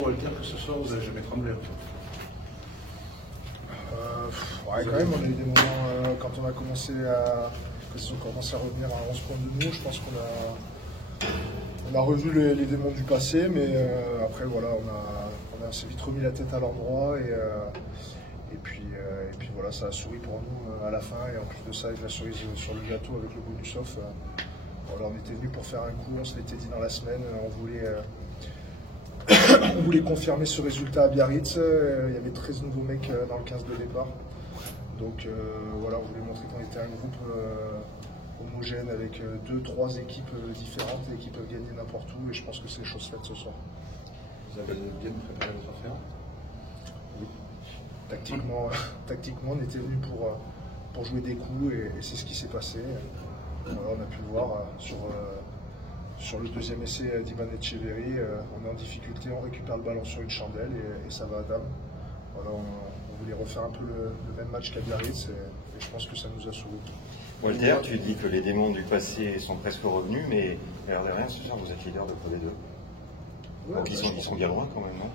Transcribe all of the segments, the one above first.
Pour le dire que ce soir, vous n'avez jamais tremblé en fait. Ouais, quand même, on a eu des moments quand on a commencé à revenir à 11 points de nous. Je pense qu'on a revu les démons du passé, mais après voilà, on a assez vite remis la tête à l'endroit et puis voilà, ça a souri pour nous à la fin. Et en plus de ça, avec la cerise sur le gâteau, avec le bonus off, voilà, on était venus pour faire un coup. On se l'était dit dans la semaine, on voulait confirmer ce résultat à Biarritz. Il y avait 13 nouveaux mecs dans le 15 de départ. Donc voilà, on voulait montrer qu'on était un groupe homogène avec 2-3 équipes différentes et qui peuvent gagner n'importe où. Et je pense que c'est chose faite ce soir. Vous avez bien préparé votre affaire? Oui. Tactiquement, on était venu pour jouer des coups et c'est ce qui s'est passé. Voilà, on a pu le voir sur le deuxième essai d'Ivan Etcheverry, on est en difficulté, on récupère le ballon sur une chandelle et ça va à dame. Voilà, on voulait refaire un peu le même match qu'à Biarritz et je pense que ça nous a souri. Walter, tu dis que les démons du passé sont presque revenus, mais l'air de rien, ce soir vous êtes leader de Pro D2. Ouais, donc ils sont bien loin quand même, non?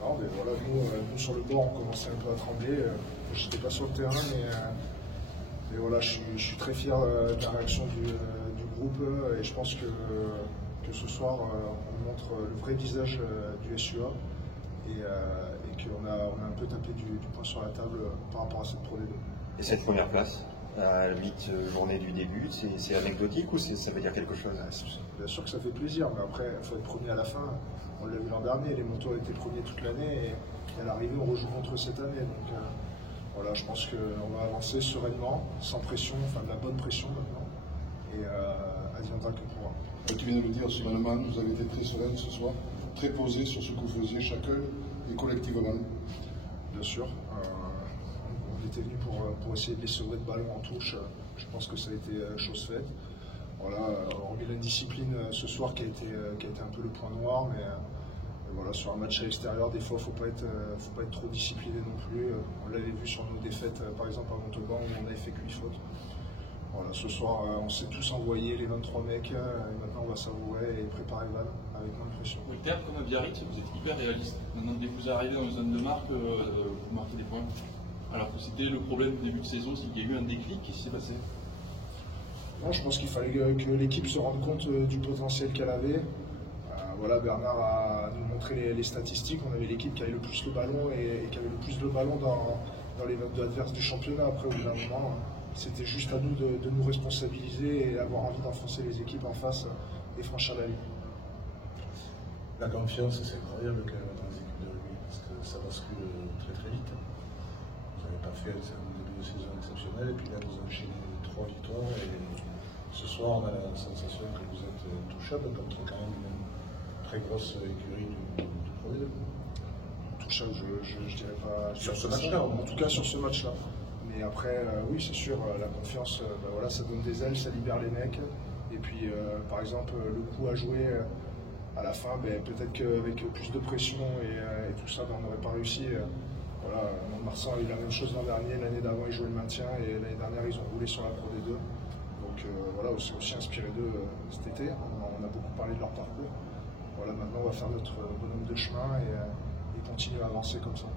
Non, mais voilà, nous sur le bord, on commençait un peu à trembler. J'étais pas sur le terrain, mais voilà, je suis très fier de la réaction du groupe et je pense que ce soir on montre le vrai visage du SUA et qu'on a un peu tapé du poing sur la table par rapport à cette Pro D2. Et cette première place, à 8 journées du début, c'est anecdotique ou ça veut dire quelque chose? Bien sûr que ça fait plaisir, mais après il faut être premier à la fin. On l'a vu l'an dernier, les motos étaient premiers toute l'année et à l'arrivée on rejoue contre cette année. Donc voilà, je pense qu'on va avancer sereinement, sans pression, enfin de la bonne pression maintenant. Et adviendra que pourra. Tu viens de le dire, Sylvain, vous avez été très serein ce soir, très posé sur ce que vous faisiez chacun et collectivement. Bien sûr. On était venu pour essayer de les sauver de ballon en touche. Je pense que ça a été chose faite. Voilà, hormis l'indiscipline ce soir qui a été un peu le point noir, mais voilà, sur un match à l'extérieur, des fois, faut pas être trop discipliné non plus. On l'avait vu sur nos défaites, par exemple à Montauban, où on avait fait 8 fautes. Voilà, ce soir, on s'est tous envoyés, les 23 mecs, et maintenant on va savourer et préparer Van avec moins de pression. Walter, comme à Biarritz, vous êtes hyper réaliste. Maintenant, dès que vous arrivez dans une zone de marque, vous marquez des points. Alors que c'était le problème du début de saison, c'est qu'il y a eu un déclic. Qu'est-ce qui s'est passé? Non, je pense qu'il fallait que l'équipe se rende compte du potentiel qu'elle avait. Voilà, Bernard a nous montré les statistiques. On avait l'équipe qui avait le plus le ballon et qui avait le plus de ballon dans les votes adverses du championnat. Après, au bout d'un moment, c'était juste à nous de nous responsabiliser et avoir envie d'enfoncer les équipes en face et franchir la ligne. La confiance, c'est incroyable quand même dans les équipes de rugby parce que ça bascule très très vite. Vous n'avez pas fait un début de saison exceptionnel et puis là vous enchaînez 3 victoires et ce soir on a la sensation que vous êtes touchable contre quand même une très grosse écurie du Pro D2. Touchable, je dirais pas. Sur ce match-là, en tout cas sur ce match-là. Mais après, oui, c'est sûr, la confiance, voilà, ça donne des ailes, ça libère les mecs. Et puis, par exemple, le coup à jouer à la fin, peut-être qu'avec plus de pression et tout ça, on n'aurait pas réussi. Voilà, Mont-de-Marsan a eu la même chose l'an dernier, l'année d'avant ils jouaient le maintien et l'année dernière ils ont roulé sur la Pro D2. Donc voilà, on s'est aussi inspiré d'eux cet été. On a beaucoup parlé de leur parcours. Voilà, maintenant on va faire notre bonhomme de chemin et continuer à avancer comme ça.